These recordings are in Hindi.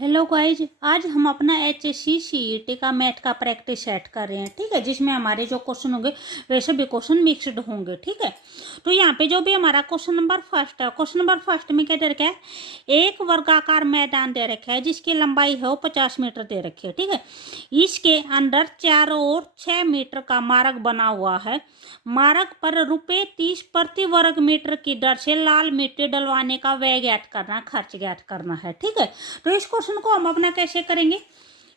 हेलो गाइज, आज हम अपना HSC CET का मैथ का प्रैक्टिस सेट कर रहे हैं। ठीक है, जिसमें हमारे जो क्वेश्चन होंगे वैसे भी क्वेश्चन मिक्सड होंगे। ठीक है, तो यहाँ पे जो भी हमारा क्वेश्चन नंबर फर्स्ट है, क्वेश्चन नंबर फर्स्ट में क्या दे रखा है, एक वर्गाकार मैदान दे रखा है जिसकी लंबाई है वो 50 मीटर दे रखी है। ठीक है, इसके अंदर चारों ओर 6 मीटर का मार्ग बना हुआ है। मार्ग पर ₹30 प्रति वर्ग मीटर की दर से लाल मिट्टी डलवाने का व्यय ज्ञात करना, खर्च ज्ञात करना है। ठीक है, तो इस क्वेश्चन को हम अपना कैसे करेंगे,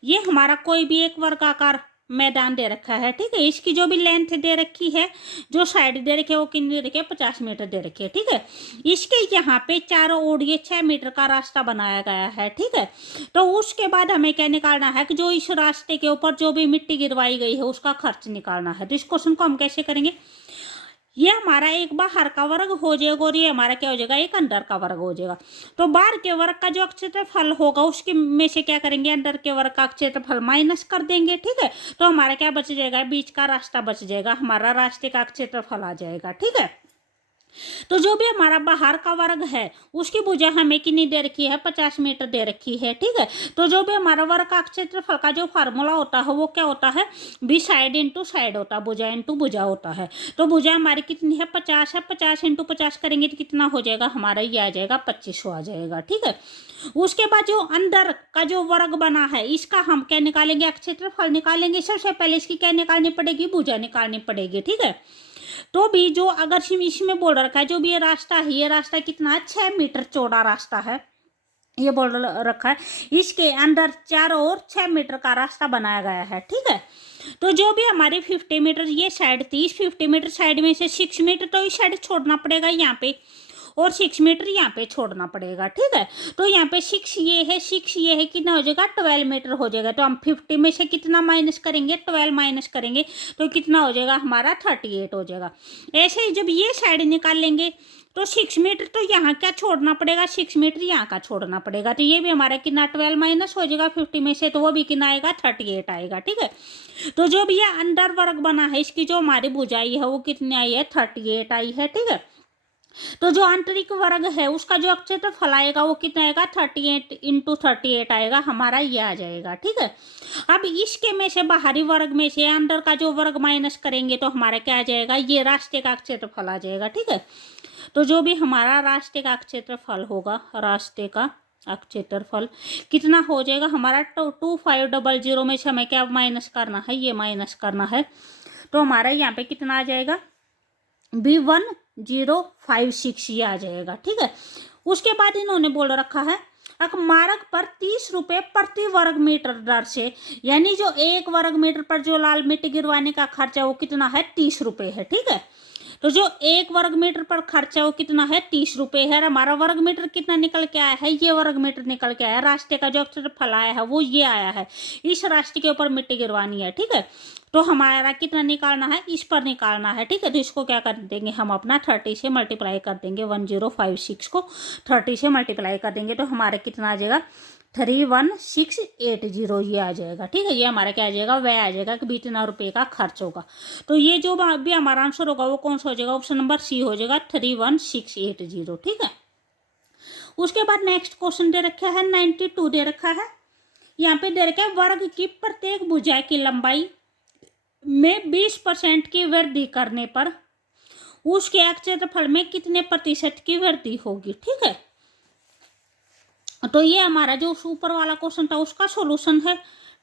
ये हमारा कोई भी एक वर्गाकार मैदान दे रखा है। ठीक है, इसकी जो भी लेंथ दे रखी है, जो साइड दे रखी है वो कितनी दे रखी है, 50 मीटर दे रखी है। ठीक है, इसके यहाँ पे चारों ओर ये 6 मीटर का रास्ता बनाया गया है। ठीक है, तो उसके बाद हमें क्या निकालना है कि जो इस रास्ते के ऊपर जो भी मिट्टी गिरवाई गई है उसका खर्च निकालना है। तो इस क्वेश्चन को हम कैसे करेंगे, ये हमारा एक बाहर का वर्ग हो जाएगा और ये हमारा क्या हो जाएगा, एक अंदर का वर्ग हो जाएगा। तो बाहर के वर्ग का जो क्षेत्रफल होगा उसके में से क्या करेंगे, अंदर के वर्ग का क्षेत्रफल माइनस कर देंगे। ठीक है, तो हमारा क्या बच जाएगा, बीच का रास्ता बच जाएगा, हमारा रास्ते का क्षेत्रफल आ जाएगा। ठीक है, तो जो भी हमारा बाहर का वर्ग है उसकी भुजा हमें कितनी दे रखी है, 50 मीटर दे रखी है। ठीक है, तो जो भी हमारा वर्ग का क्षेत्रफल का जो फार्मूला होता है वो क्या होता है, बी साइड इंटू साइड होता है, भुजा इंटू भुजा होता है। तो भुजा हमारी कितनी है, 50 है। 50 इंटू 50 करेंगे तो कितना हो जाएगा, हमारा ये आ जाएगा 2500 आ जाएगा। ठीक है, उसके बाद जो अंदर का जो वर्ग बना है इसका हम क्या निकालेंगे, क्षेत्रफल निकालेंगे। सबसे पहले इसकी क्या निकालनी पड़ेगी, भुजा निकालनी पड़ेगी। ठीक है, तो भी जो अगर इसमें बोल रखा है जो भी ये रास्ता है, ये रास्ता कितना है, 6 मीटर चौड़ा रास्ता है, ये बोल रखा है। इसके अंदर चारों ओर 6 मीटर का रास्ता बनाया गया है। ठीक है, तो जो भी हमारी 50 मीटर ये साइड थी, इस 50 मीटर साइड में से 6 मीटर तो इस साइड छोड़ना पड़ेगा यहाँ पे, और 6 मीटर यहाँ पे छोड़ना पड़ेगा। ठीक है, तो यहाँ पे 6 ये है, 6 ये है, कितना हो जाएगा, 12 मीटर हो जाएगा। तो हम 50 में से कितना माइनस करेंगे, 12 माइनस करेंगे तो कितना हो जाएगा, हमारा 38 हो जाएगा। ऐसे ही जब ये साइड निकाल लेंगे तो 6 मीटर तो यहाँ क्या छोड़ना पड़ेगा, 6 मीटर यहाँ का छोड़ना पड़ेगा। तो ये भी हमारा कितना 12 माइनस हो जाएगा 50 में से, तो वो भी कितना आएगा, 38 आएगा। ठीक है, तो जो भी ये अंदर वर्ग बना है इसकी जो हमारी भुजाई है वो कितनी आई है, 38 आई है। ठीक है, तो जो आंतरिक वर्ग है उसका जो क्षेत्रफल आएगा वो कितना आएगा, 38 इंटू 38 आएगा, हमारा ये आ जाएगा। ठीक है, अब इसके में से बाहरी वर्ग में से अंदर का जो वर्ग माइनस करेंगे तो हमारा क्या आ जाएगा, ये रास्ते का क्षेत्रफल आ जाएगा। ठीक है, तो जो भी हमारा रास्ते का क्षेत्रफल होगा, रास्ते का क्षेत्रफल कितना हो जाएगा हमारा, 2500 में से हमें क्या माइनस करना है, ये माइनस करना है। तो हमारा यहाँ पे कितना आ जाएगा, B1056 ये आ जाएगा। ठीक है, उसके बाद इन्होंने बोल रखा है मार्ग पर 30 रुपये प्रति वर्ग मीटर दर से, यानी जो एक वर्ग मीटर पर जो लाल मिट्टी गिरवाने का खर्चा वो कितना है, 30 रुपये है। ठीक है, तो जो एक वर्ग मीटर पर खर्चा वो कितना है, 30 रुपये है। हमारा वर्ग मीटर कितना निकल के आया है, ये वर्ग मीटर निकल के आया है। रास्ते का जो क्षेत्रफल आया है वो ये आया है, इस रास्ते के ऊपर मिट्टी गिरवानी है। ठीक है, तो हमारा कितना निकालना है, इस पर निकालना है। ठीक है, तो इसको क्या कर देंगे हम अपना 30 से मल्टीप्लाई कर देंगे, 1056 को 30 से मल्टीप्लाई कर देंगे तो हमारा कितना आ जाएगा, 31680 ये आ जाएगा। ठीक है, ये हमारा क्या आ जाएगा, वह आ जाएगा कि 20 रुपये का खर्च होगा। तो ये जो भी हमारा आंसर होगा वो कौन सा हो जाएगा, ऑप्शन नंबर सी हो जाएगा, 31680। ठीक है, उसके बाद नेक्स्ट क्वेश्चन दे रखा है 92 दे रखा है। यहाँ पे दे रखा है वर्ग की प्रत्येक भुजा की लंबाई में 20% की वृद्धि करने पर उसके क्षेत्रफल में कितने प्रतिशत की वृद्धि होगी। ठीक है, तो ये हमारा जो ऊपर वाला क्वेश्चन था उसका सॉल्यूशन है।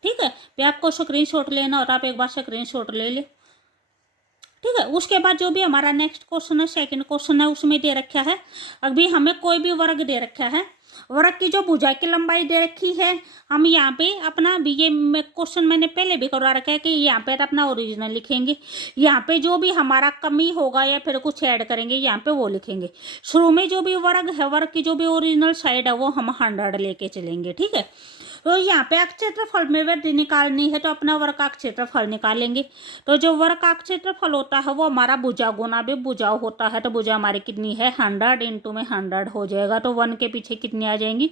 ठीक है, पे आपको स्क्रीनशॉट लेना और आप एक बार स्क्रीनशॉट ले ले। ठीक है, उसके बाद जो भी हमारा नेक्स्ट क्वेश्चन है, सेकंड क्वेश्चन है, उसमें दे रखा है अभी हमें कोई भी वर्ग दे रखा है, वर्ग की जो भुजा की लंबाई दे रखी है, हम यहाँ पे अपना भी ये क्वेश्चन मैंने पहले भी करवा रखा है कि यहाँ पे अपना ओरिजिनल लिखेंगे, यहाँ पे जो भी हमारा कमी होगा या फिर कुछ ऐड करेंगे यहाँ पे वो लिखेंगे। शुरू में जो भी वर्ग है, वर्ग की जो भी ओरिजिनल साइड है वो हम 100 लेके चलेंगे। ठीक है, तो यहाँ पे क्षेत्रफल में वृद्धि निकालनी है तो अपना वर्ग का क्षेत्रफल निकालेंगे। तो जो वर्ग का क्षेत्रफल होता है वो हमारा भुजा गुना भी भुजा होता है, तो भुजा हमारी कितनी है, 100 इंटू में 100 हो जाएगा। तो 1 के पीछे कितनी आ जाएंगी,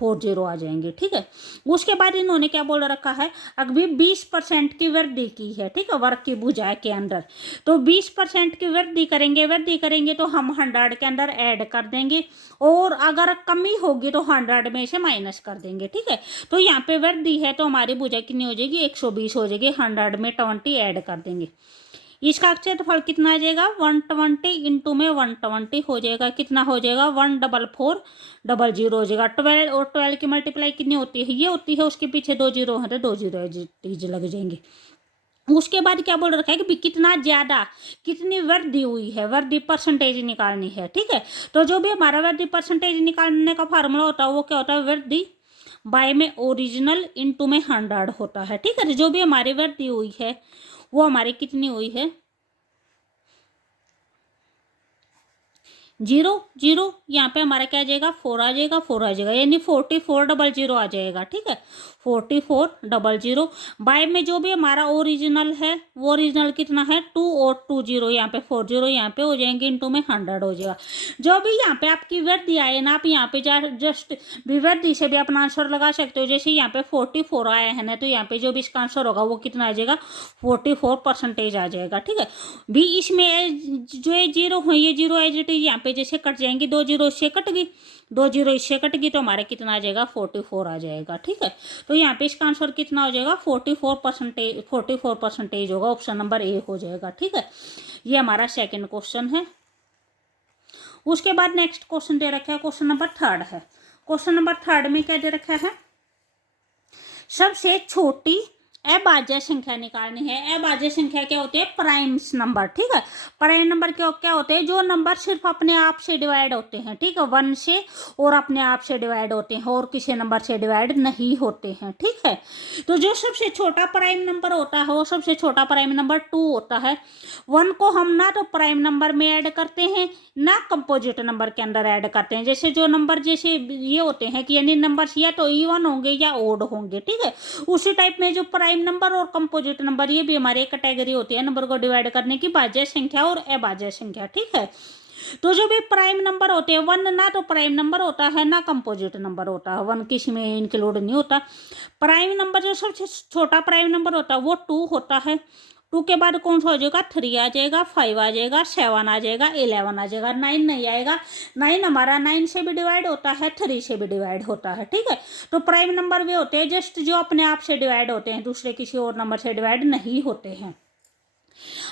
40 आ जाएंगे, ठीक है। उसके बाद इन्होंने क्या बोल रखा है, अभी 20% की वृद्धि की है, ठीक है, वर्ग की भुजा के अंदर। तो 20% की वृद्धि करेंगे तो हम 100 के अंदर ऐड कर देंगे, और अगर कमी होगी तो 100 में से माइनस कर देंगे, ठीक है। तो यहाँ पे वृद्धि है तो हमारी भुजा कितनी हो जाएगी, 120 हो जाएगी, 100 में 20 ऐड कर देंगे। इसका क्षेत्रफल कितना आ जाएगा, 120 इंटू में 120 हो जाएगा, कितना हो जाएगा, 14400 हो जाएगा। 12 और 12 की मल्टीप्लाई कितनी होती है, ये होती है, उसके पीछे 2 जीरो है तो 2 जीरो लग जाएंगे। उसके बाद क्या बोल रखा है कि कितना ज्यादा, कितनी वृद्धि हुई है, वृद्धि परसेंटेज निकालनी है, ठीक है। तो जो भी हमारा वृद्धि परसेंटेज निकालने का फार्मूला होता है वो क्या होता है, वृद्धि बाय में ओरिजिनल इंटू में 100 होता है, ठीक है। जो भी हमारी वृद्धि हुई है वो हमारी कितनी हुई है, 0 यहाँ पे हमारा क्या आ जाएगा, 4 आ जाएगा, 4 आ जाएगा, यानी 4400 आ जाएगा, ठीक है, 4400। बाय में जो भी हमारा ओरिजिनल है वो ओरिजिनल कितना है, 2 और 2 जीरो, यहाँ पे 40 यहाँ पे हो जाएंगे, इंटू में 100 हो जाएगा। जो भी यहाँ पे आपकी वृद्धि आए ना, आप यहाँ पे जस्ट विवृद्धि से भी अपना आंसर लगा सकते हो। जैसे यहाँ पे 44 आया है ना, तो यहाँ पे जो भी इसका आंसर होगा वो कितना आ जाएगा, 44% आ जाएगा, ठीक है। भी इसमें जो ये जीरो है, ये जीरो एज इट इज यहाँ पे जैसे कट जाएंगी, 2 जीरो इससे कट गई, 2 जीरो इससे कट गई, तो हमारा कितना आ जाएगा, 44 आ जाएगा, ठीक है। तो यहाँ पे इसका आंसर कितना हो जाएगा, 44% होगा, ऑप्शन नंबर ए हो जाएगा, ठीक है। ये हमारा सेकंड क्वेश्चन है। उसके बाद नेक्स्ट क्वेश्चन दे रखा है, क्वेश्चन नंबर 3 है। क्वेश्चन नंबर 3 में क्या दे रखा है, सबसे छोटी अभाज्य संख्या निकालनी है। अभाज्य संख्या क्या होती है, प्राइम्स नंबर, ठीक है। प्राइम नंबर क्या होते हैं, जो नंबर सिर्फ अपने आप से डिवाइड होते हैं, ठीक है, 1 से और अपने आप से डिवाइड होते हैं और किसी नंबर से डिवाइड नहीं होते हैं, ठीक है। तो जो सबसे छोटा प्राइम नंबर होता है वो सबसे छोटा प्राइम नंबर 2 होता है। 1 को हम ना तो प्राइम नंबर में ऐड करते हैं ना कंपोजिट नंबर के अंदर ऐड करते हैं। जैसे जो नंबर जैसे ये होते हैं कि यानी नंबर्स या तो इवन होंगे या ओड होंगे, ठीक है। उसी टाइप में जो प्राइम नंबर और कंपोजिट नंबर, ये भी हमारी एक कैटेगरी होती है नंबर को डिवाइड करने की, भाज्य संख्या और अभाज्य संख्या, ठीक है। तो जो भी प्राइम नंबर होते हैं, 1 ना तो प्राइम नंबर होता है ना कंपोजिट नंबर होता है, 1 किसी में इंक्लूड नहीं होता। प्राइम नंबर जो सबसे छोटा प्राइम नंबर होता है वो 2 होता है। 2 के बाद कौन सा हो जाएगा, 3 आ जाएगा, 5 आ जाएगा, 7 आ जाएगा, 11 आ जाएगा, 9 नहीं आएगा। 9 हमारा 9 से भी डिवाइड होता है, 3 से भी डिवाइड होता है, ठीक है। तो प्राइम नंबर वे होते हैं जस्ट जो अपने आप से डिवाइड होते हैं, दूसरे किसी और नंबर से डिवाइड नहीं होते हैं।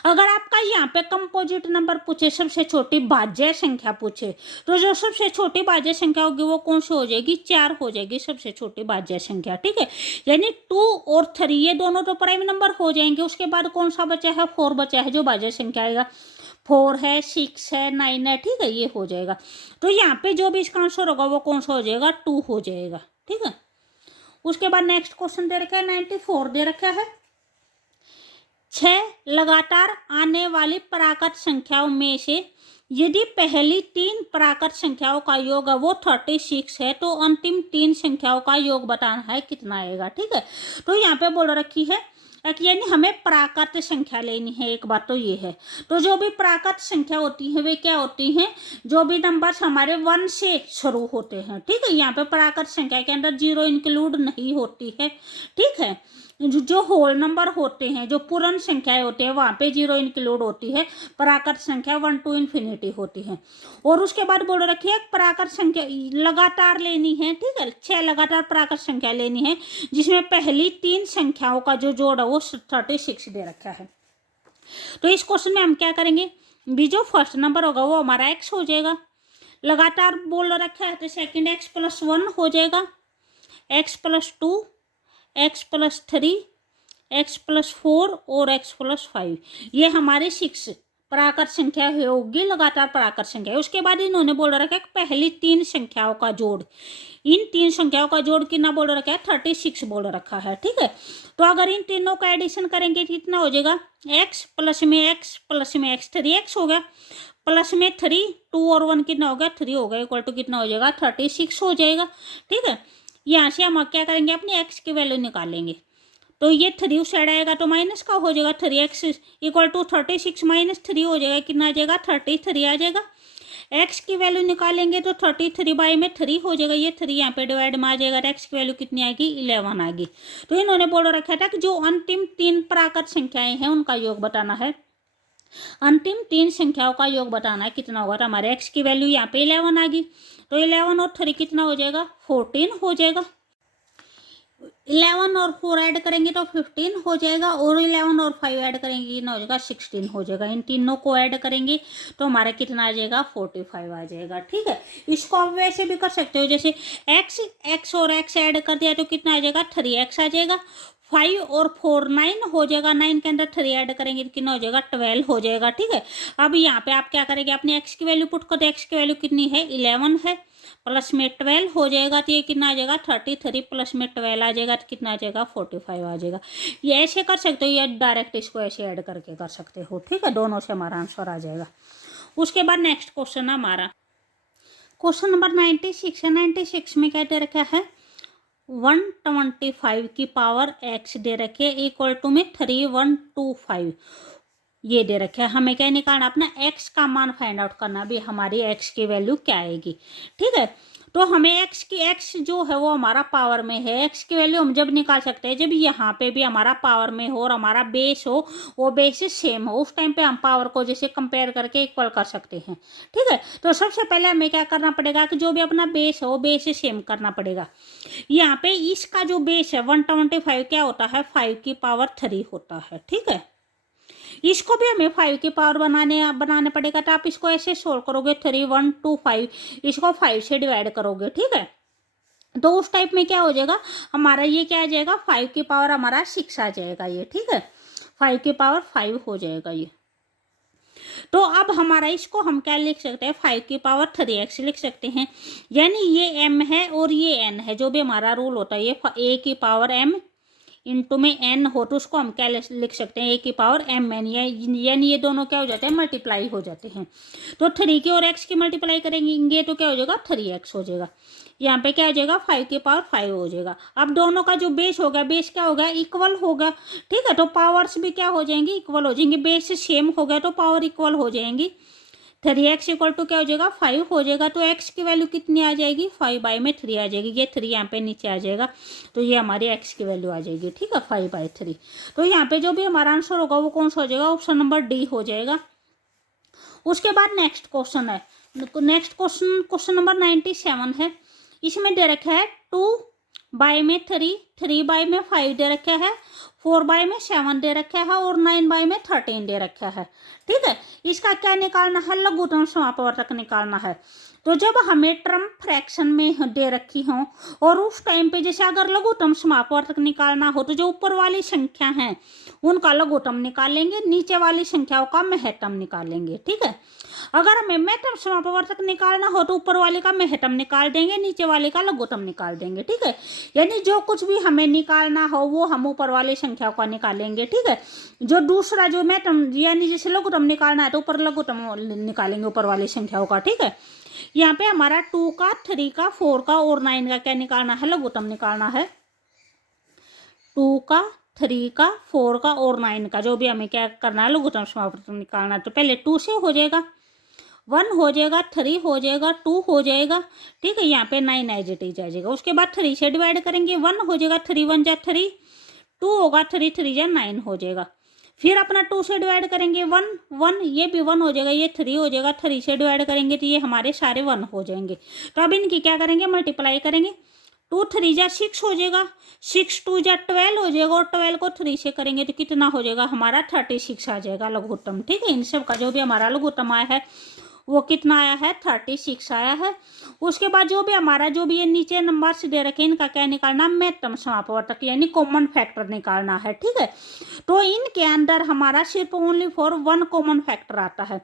अगर आपका यहाँ पे कंपोजिट नंबर पूछे, सबसे छोटी भाज्य संख्या पूछे, तो जो सबसे छोटी भाज्य संख्या होगी वो कौन सी हो जाएगी, 4 हो जाएगी सबसे छोटी भाज्य संख्या, ठीक है। यानी 2 और 3 ये दोनों तो प्राइम नंबर हो जाएंगे। उसके बाद कौन सा बचा है, 4 बचा है, जो भाज्य संख्या आएगा 4 है, 6 है, 9 है, ठीक है, ये हो जाएगा। तो यहाँ पे जो भी इसका आंसर होगा वो कौन सा हो जाएगा, 2 हो जाएगा, ठीक है। उसके बाद नेक्स्ट क्वेश्चन दे रखा है, 94 दे रखा है, 6 लगातार आने वाली प्राकृत संख्याओं में से यदि पहली 3 प्राकृत संख्याओं का योग है वो 36 है, तो अंतिम 3 संख्याओं का योग बताना है, कितना आएगा, ठीक है। तो यहाँ पे बोल रखी है कि यानी हमें प्राकृत संख्या लेनी है। एक बात तो ये है, तो जो भी प्राकृत संख्या होती है वे क्या होती हैं, जो भी नंबर्स हमारे 1 से शुरू होते हैं, ठीक है। यहाँ पे प्राकृत संख्या के अंदर 0 इंक्लूड नहीं होती है, ठीक है। जो होल नंबर होते हैं, जो पूर्ण संख्याएं होती है, वहाँ पे 0 इंक्लूड होती है। प्राकृत संख्या 1 to इन्फिनिटी होती है। और उसके बाद बोल रखी है प्राकृत संख्या लगातार लेनी है, ठीक है, 6 लगातार प्राकृत संख्या लेनी है, जिसमें पहली 3 संख्याओं का जो जोड़ है वो 36 दे रखा है। तो इस क्वेश्चन में हम क्या करेंगे, भी जो फर्स्ट नंबर होगा वो हमारा x हो जाएगा। लगातार बोल रखा है तो सेकेंड x + 1 हो जाएगा, x + 2, x + 3, x + 4 और x + 5, ये हमारी 6 प्राकृत संख्या होगी, लगातार प्राकृत संख्या है। उसके बाद इन्होंने बोल रखा है पहली 3 संख्याओं का जोड़, इन 3 संख्याओं का जोड़ कितना बोल रखा है, 36 बोल रखा है, ठीक है। तो अगर इन तीनों का एडिशन करेंगे कितना हो जाएगा, x + में x 3x हो गया, प्लस में 3, 2 और 1 कितना हो गया, 3 हो गया, इक्वल टू कितना हो जाएगा, 36 हो जाएगा, ठीक है। यहाँ से हम क्या करेंगे, अपनी x की वैल्यू निकालेंगे। तो ये 3 उस साइड आएगा तो माइनस का हो जाएगा, 3x = 36 - 3 हो जाएगा, कितना आ जाएगा, 33 आ जाएगा। एक्स की वैल्यू निकालेंगे तो 33/3 हो जाएगा, ये 3 यहाँ पे डिवाइड में आ जाएगा, एक्स की वैल्यू कितनी आएगी 11 आएगी। तो इन्होंने बोल रखा था कि जो अंतिम 3 प्राकृत संख्याएं हैं उनका योग बताना है, अंतिम 3 संख्याओं का योग बताना है कितना होगा। तो हमारे एक्स की वैल्यू यहाँ पे 11 आ गई, तो 11 और 3 कितना हो जाएगा 14 हो जाएगा। 11 और 4 ऐड करेंगे तो 15 हो जाएगा, और 11 और 5 ऐड करेंगे कितना हो जाएगा 16 हो जाएगा। इन तीनों को ऐड करेंगे तो हमारा कितना आ जाएगा 45 आ जाएगा। ठीक है, इसको आप वैसे भी कर सकते हो, जैसे x और x ऐड कर दिया तो कितना आ जाएगा 3x आ जाएगा। 5 और 4 9 हो जाएगा, 9 के अंदर 3 ऐड करेंगे तो कितना हो जाएगा 12 हो जाएगा। ठीक है, अब यहाँ पे आप क्या करेंगे, अपने x की वैल्यू पुट कर दो, x की वैल्यू कितनी है 11 है, प्लस में 12 हो जाएगा तो ये कितना आ जाएगा 33, प्लस में 12 आ जाएगा तो कितना आ जाएगा 45 आ जाएगा। ये ऐसे कर सकते हो या डायरेक्ट इसको ऐसे ऐड करके कर सकते हो। ठीक है, दोनों से हमारा आंसर आ जाएगा। उसके बाद नेक्स्ट क्वेश्चन है हमारा क्वेश्चन नंबर 96 है। 96 में क्या दे रखा है 125 की पावर x दे रखे है इक्वल टू में 3125 ये दे रखे है। हमें क्या निकालना, अपना x का मान फाइंड आउट करना भी, हमारी x की वैल्यू क्या आएगी। ठीक है, तो हमें x जो है वो हमारा पावर में है, x की वैल्यू हम जब निकाल सकते हैं जब यहाँ पे भी हमारा पावर में हो और हमारा बेस हो, वो बेस सेम हो, उस टाइम पे हम पावर को जैसे कंपेयर करके इक्वल कर सकते हैं। ठीक है, तो सबसे पहले हमें क्या करना पड़ेगा कि जो भी अपना बेस है वो बेस सेम करना पड़ेगा। यहाँ पे इसका जो बेस है 125 क्या होता है 5 की पावर 3 होता है। ठीक है, इसको भी हमें 5 की पावर बनाने पड़ेगा, तो आप इसको ऐसे सोल्व करोगे 3125 इसको 5 से डिवाइड करोगे। ठीक है, तो उस टाइप में क्या हो जाएगा हमारा, ये क्या आ जाएगा 5 की पावर हमारा 6 आ जाएगा ये। ठीक है, 5 की पावर 5 हो जाएगा ये। तो अब हमारा इसको हम क्या लिख सकते हैं 5 की पावर 3x लिख सकते हैं, यानी ये m है और ये n है, जो भी हमारा रूल होता है ये a की पावर m इंटू में n हो तो उसको हम क्या लिख सकते हैं a की पावर mn, यानी ये दोनों क्या हो जाते हैं मल्टीप्लाई हो जाते हैं। तो 3 की और x की मल्टीप्लाई करेंगे तो क्या हो जाएगा 3x हो जाएगा। यहाँ पे क्या हो जाएगा 5 की पावर 5 हो जाएगा। अब दोनों का जो बेस होगा बेस क्या होगा इक्वल होगा। ठीक है, तो पावर्स भी क्या हो जाएंगी इक्वल हो जाएंगी, बेस सेम हो गया तो पावर इक्वल हो जाएंगी। 3x इक्वल टू क्या हो जाएगा 5 हो जाएगा, तो x की वैल्यू कितनी आ जाएगी 5/3 आ जाएगी, ये 3 यहाँ पे नीचे आ जाएगा तो ये हमारी x की वैल्यू आ जाएगी। ठीक है, 5/3। तो यहाँ पे जो भी हमारा आंसर होगा वो कौन सा हो जाएगा, ऑप्शन नंबर डी हो जाएगा। उसके बाद नेक्स्ट क्वेश्चन है, नेक्स्ट क्वेश्चन नंबर 97 है। इसमें दे रखा है 2/3, 3/5 दे रखा है, 4/7 दे रखा है और 9/13 दे रखा है। ठीक है, इसका क्या निकालना है लघुत्तम समापवर्तक निकालना है। तो जब हमें टर्म फ्रैक्शन में दे रखी हो और उस टाइम पे जैसे अगर लघुत्तम समापवर्तक निकालना हो तो जो ऊपर वाली संख्या है उनका लघुत्तम निकालेंगे, नीचे वाली संख्याओं का महत्तम निकालेंगे। ठीक है, अगर हमें महत्तम समापवर्तक निकालना हो तो ऊपर वाले का महत्तम निकाल देंगे, नीचे वाले का लघुत्तम निकाल देंगे। ठीक है, यानी जो कुछ भी हमें निकालना हो वो हम ऊपर वाली संख्या का निकालेंगे। ठीक है, जो दूसरा जो महत्तम यानी जैसे लघुत्तम निकालना है तो ऊपर लघुत्तम निकालेंगे ऊपर वाली संख्याओं का। ठीक है, यहाँ पे हमारा 2 का 3 का 4 का और 9 का क्या निकालना है लघुत्तम निकालना है। 2 का 3 का 4 का और 9 का जो भी हमें क्या करना है लघुत्तम समापवर्तक निकालना है। तो पहले 2 से हो जाएगा, 1 हो जाएगा, 3 हो जाएगा, 2 हो जाएगा। ठीक है, यहाँ पे 9 एज इट इज आ जाएगा। उसके बाद 3 से डिवाइड करेंगे, 1 हो जाएगा, 3 1 जा 3, 2 होगा, 3 3 जा 9 हो जाएगा। फिर अपना 2 से डिवाइड करेंगे 1 1, ये भी 1 हो जाएगा, ये 3 हो जाएगा, 3 से डिवाइड करेंगे तो ये हमारे सारे 1 हो जाएंगे। तो अब इनकी क्या करेंगे मल्टीप्लाई करेंगे, 2 3 जा 6 हो जाएगा, 6 2 जा 12 हो जाएगा और 12 को 3 से करेंगे तो कितना हो जाएगा हमारा 36 आ जाएगा लघुत्तम। ठीक है, इन सब का जो भी हमारा लघुत्तम आया है वो कितना आया है 36 आया है। उसके बाद जो भी हमारा जो भी ये नीचे नंबर्स दे रखे इनका क्या निकालना महत्तम समापवर्तक यानी कॉमन फैक्टर निकालना है। ठीक है, तो इनके अंदर हमारा सिर्फ ओनली फॉर 1 कॉमन फैक्टर आता है,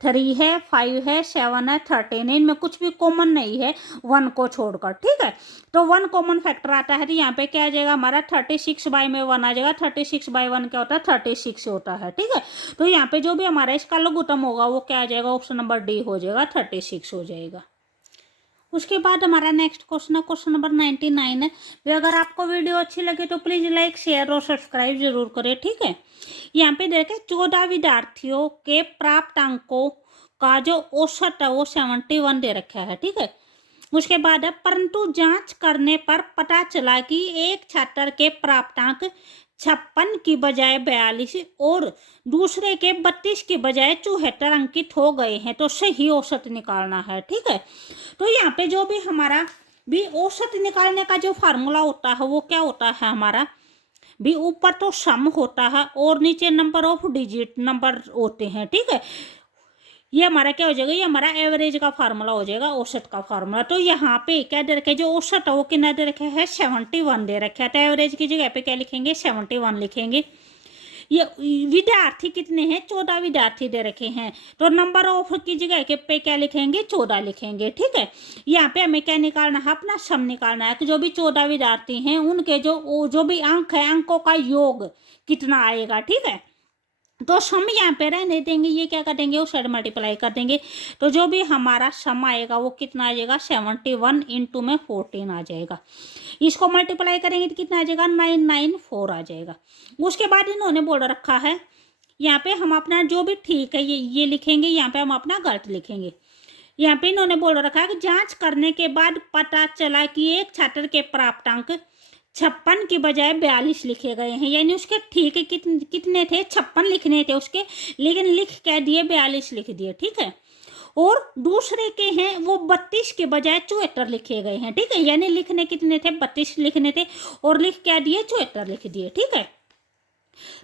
3 है, 5 है, 7 है, 13 है, इनमें कुछ भी कॉमन नहीं है 1 को छोड़कर। ठीक है, तो 1 कॉमन फैक्टर आता है तो यहाँ पे क्या आ जाएगा हमारा 36/1 आ जाएगा। 36/1 क्या होता है 36 होता है। ठीक है, तो यहाँ पे जो भी हमारा इसका लघुत्तम होगा वो क्या आ जाएगा ऑप्शन नंबर डी हो जाएगा, 36 हो जाएगा। उसके बाद हमारा नेक्स्ट क्वेश्चन है क्वेश्चन नंबर 99 है। तो अगर आपको वीडियो अच्छी लगे तो प्लीज़ लाइक शेयर और सब्सक्राइब जरूर करें। ठीक है, यहाँ पे देखें 14 विद्यार्थियों के प्राप्त अंकों का जो औसत है वो 71 दे रखा है, ठीक है। उसके बाद है परंतु जांच करने पर पता चला कि एक छात्र के प्राप्तांक 56 की बजाय 42 और दूसरे के 32 की बजाय 74 अंकित हो गए हैं, तो सही औसत निकालना है, ठीक है। तो यहाँ पे जो भी हमारा भी औसत निकालने का जो फार्मूला होता है वो क्या होता है हमारा भी, ऊपर तो सम होता है और नीचे नंबर ऑफ डिजिट नंबर होते हैं, ठीक है। ये हमारा क्या हो जाएगा, ये हमारा एवरेज का फार्मूला हो जाएगा, औसत का फार्मूला। तो यहाँ पे क्या दे रखा है, जो औसत है वो कितना दे रखा है, 71 दे रखा है। तो एवरेज की जगह पे क्या लिखेंगे, 71 लिखेंगे। ये विद्यार्थी कितने हैं, 14 विद्यार्थी दे रखे हैं, तो नंबर ऑफ की जगह के पे क्या लिखेंगे, 14 लिखेंगे, ठीक है। यहाँ पे हमें क्या निकालना है, अपना सम निकालना है कि जो भी 14 विद्यार्थी हैं उनके जो भी अंक है, अंकों का योग कितना आएगा, ठीक है। तो सम यहाँ पे रहने देंगे, ये क्या कर देंगे, उस साइड मल्टीप्लाई कर देंगे। तो जो भी हमारा सम आएगा वो कितना आ जाएगा, 71 इंटू में 14 आ जाएगा। इसको मल्टीप्लाई करेंगे तो कितना आ जाएगा, 994 आ जाएगा। उसके बाद इन्होंने बोल रखा है यहाँ पे हम अपना जो भी ठीक है ये लिखेंगे, यहाँ पे हम अपना गलत लिखेंगे। यहाँ पे इन्होंने बोल रखा है कि जांच करने के बाद पता चला कि एक छात्र के प्राप्तांक 56 की बजाय 42 लिखे गए हैं, यानी उसके ठीक है कितने थे, 56 लिखने थे उसके, लेकिन लिख क्या दिए, 42 लिख दिए, ठीक है। और दूसरे के हैं वो 32 के बजाय 74 लिखे गए हैं, ठीक है। यानी लिखने कितने थे, 32 लिखने थे और लिख क्या दिए, 74 लिख दिए, ठीक है।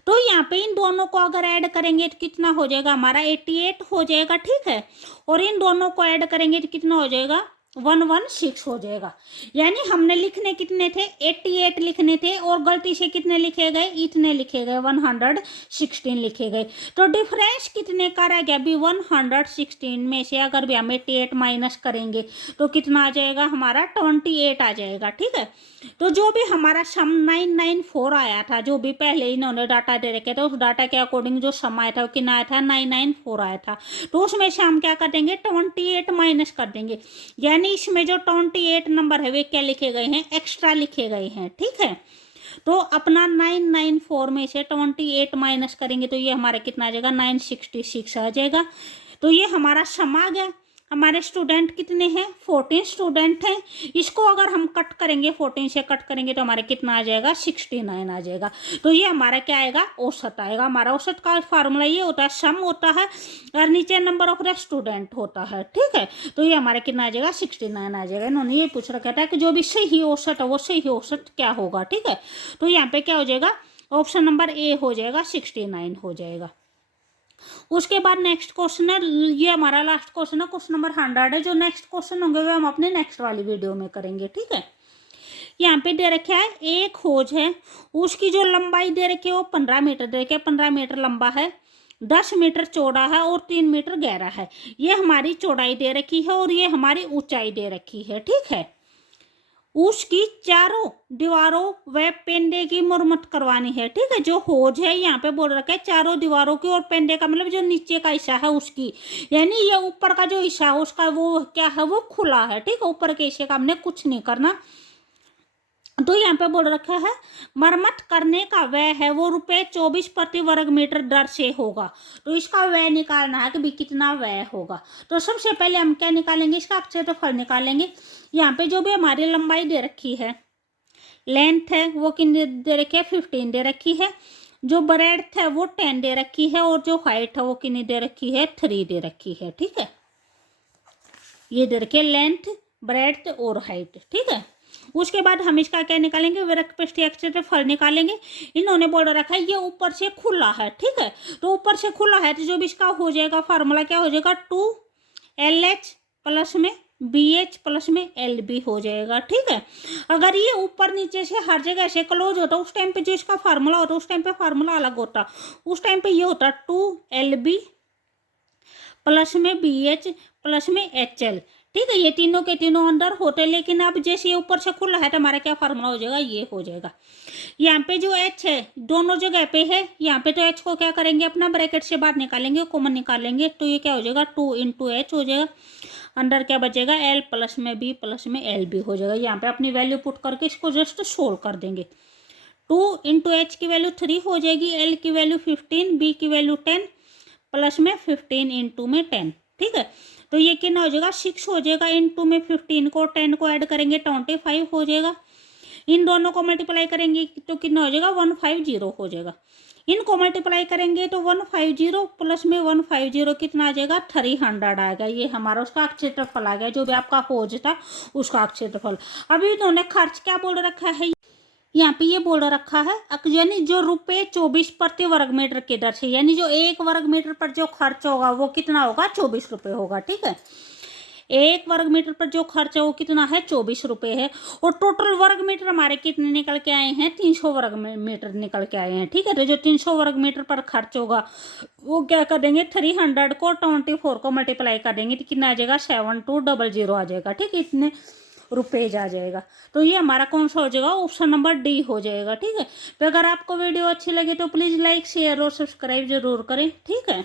तो यहाँ पे इन दोनों को अगर ऐड करेंगे तो कितना हो जाएगा, हमारा 88 हो जाएगा, ठीक है। और इन दोनों को ऐड करेंगे तो कितना हो जाएगा, 116 हो जाएगा। यानी हमने लिखने कितने थे, 88 लिखने थे और गलती से कितने लिखे गए, इतने लिखे गए, 116 लिखे गए। तो डिफरेंस कितने का रह गया भी, 116 में से अगर भी हम 88 माइनस करेंगे तो कितना आ जाएगा, हमारा 28 आ जाएगा, ठीक है। तो जो भी हमारा सम 994 आया था, जो भी पहले इन्होंने डाटा दे रखे थे उस डाटा के अकॉर्डिंग जो सम आया था वो कितना आया था, 994 आया था। तो उसमें से हम क्या कर देंगे, 28 माइनस कर देंगे। यानी इसमें जो 28 नंबर है वे क्या लिखे गए हैं, एक्स्ट्रा लिखे गए हैं, ठीक है। तो अपना 994 में से 28 माइनस करेंगे तो ये हमारा कितना आ जाएगा, 966 आ जाएगा। तो ये हमारा सम आ गया। हमारे स्टूडेंट कितने हैं, 14 स्टूडेंट हैं। इसको अगर हम कट करेंगे, 14 से कट करेंगे तो हमारे कितना आ जाएगा, 69 आ जाएगा। तो ये हमारा क्या आएगा, औसत आएगा। हमारा औसत का फार्मूला ये होता है, सम होता है और नीचे नंबर ऑफ द स्टूडेंट होता है, ठीक है। तो ये हमारा कितना आ जाएगा, 69 आ जाएगा। इन्होंने ये पूछ रखा था कि जो भी सही औसत है वो सही औसत क्या होगा, ठीक है। तो यहाँ पे क्या हो जाएगा, ऑप्शन नंबर ए हो जाएगा, 69 हो जाएगा। उसके बाद नेक्स्ट क्वेश्चन है, ये हमारा लास्ट क्वेश्चन है, क्वेश्चन नंबर 100 है। जो नेक्स्ट क्वेश्चन होंगे वे हम अपने नेक्स्ट वाली वीडियो में करेंगे, ठीक है। यहाँ पे दे रखा है एक खोज है, उसकी जो लंबाई दे रखी है वो 15 मीटर दे रखी है, 15 मीटर लंबा है, 10 मीटर चौड़ा है और 3 मीटर गहरा है। ये हमारी चौड़ाई दे रखी है और ये हमारी ऊंचाई दे रखी है, ठीक है। उसकी चारों दीवारों व पेंडे की मुरम्मत करवानी है, ठीक है। जो होज है यहाँ पे बोल रखा है चारों दीवारों की, और पेंडे का मतलब जो नीचे का हिस्सा है उसकी, यानी ये ऊपर का जो हिस्सा है उसका वो क्या है, वो खुला है, ठीक है। ऊपर के हिस्से का हमने कुछ नहीं करना। तो यहाँ पे बोल रखा है मरम्मत करने का व्यय है वो ₹24 प्रति वर्ग मीटर दर से होगा। तो इसका व्यय निकालना है कि भी कितना व्यय होगा। तो सबसे पहले हम क्या निकालेंगे, इसका क्षेत्रफल निकालेंगे। यहाँ पे जो भी हमारी लंबाई दे रखी है, लेंथ है वो कितनी दे रखी है, 15 दे रखी है। जो ब्रेड्थ है वो 10 दे रखी है और जो हाइट है वो कितनी दे रखी है, 3 दे रखी है, ठीक है। ये दे रखी है लेंथ, ब्रेड्थ और हाइट, ठीक है। उसके बाद हम इसका क्या निकालेंगे, विरक्पष्ठीय क्षेत्रफल निकालेंगे। इन्होंने बोल रखा है ये ऊपर से खुला है, ठीक है। तो ऊपर से खुला है तो जो भी इसका हो जाएगा फार्मूला क्या हो जाएगा, 2LH प्लस में BH प्लस में LB हो जाएगा, ठीक है। अगर ये ऊपर नीचे से हर जगह से क्लोज होता उस टाइम पे जो इसका फार्मूला होता उस टाइम पे फार्मूला अलग होता। उस टाइम पे ये होता 2LB प्लस में BH प्लस में HL, ठीक है। ये तीनों के तीनों अंदर होते, लेकिन अब जैसे ये ऊपर से खुला है तो हमारा क्या फार्मूला हो जाएगा, ये हो जाएगा। यहाँ पे जो H है दोनों जगह पे है, यहाँ पे तो H को क्या करेंगे, अपना ब्रैकेट से बाहर निकालेंगे, कॉमन निकालेंगे। तो ये क्या हो जाएगा, 2 × H हो जाएगा। अंदर क्या बचेगा, L प्लस में B प्लस में LB हो जाएगा। यहाँ पे अपनी वैल्यू पुट करके इसको जस्ट सोल्व कर देंगे। 2 × H की वैल्यू 3 हो जाएगी, L की वैल्यू 15, B की वैल्यू 10 प्लस में 15 × में 10, ठीक है। तो ये कितना हो जाएगा 6 हो जाएगा, इनटू में 15 को 10 को ऐड करेंगे 25 हो जाएगा। इन दोनों को मल्टीप्लाई करेंगे तो कितना हो जाएगा 150 हो जाएगा। इनको मल्टीप्लाई करेंगे तो 150 प्लस में 150 कितना आ जाएगा 300 आएगा। ये हमारा उसका क्षेत्रफल आ गया, जो भी आपका पोज था उसका क्षेत्रफल। अभी उन्होंने खर्च क्या बोल रखा है, यहाँ पे ये बोल रखा है यानी जो रुपये 24 प्रति वर्ग मीटर की दर से, यानी जो 1 वर्ग मीटर पर जो खर्च होगा वो कितना होगा 24 रुपये होगा। ठीक है, 1 वर्ग मीटर पर जो खर्च है वो कितना है 24 रुपये है। और टोटल वर्ग मीटर हमारे कितने निकल के आए हैं 300 वर्ग मीटर निकल के आए हैं। ठीक है, तो जो 300 वर्ग मीटर पर खर्च होगा वो क्या कर देंगे 300 को 24 को मल्टीप्लाई कर देंगे तो कितना आ जाएगा 7200 आ जाएगा। ठीक है, इतने रुपये आ जाएगा। तो ये हमारा कौन सा हो जाएगा ऑप्शन नंबर डी हो जाएगा। ठीक है, तो अगर आपको वीडियो अच्छी लगे तो प्लीज़ लाइक शेयर और सब्सक्राइब जरूर करें। ठीक है।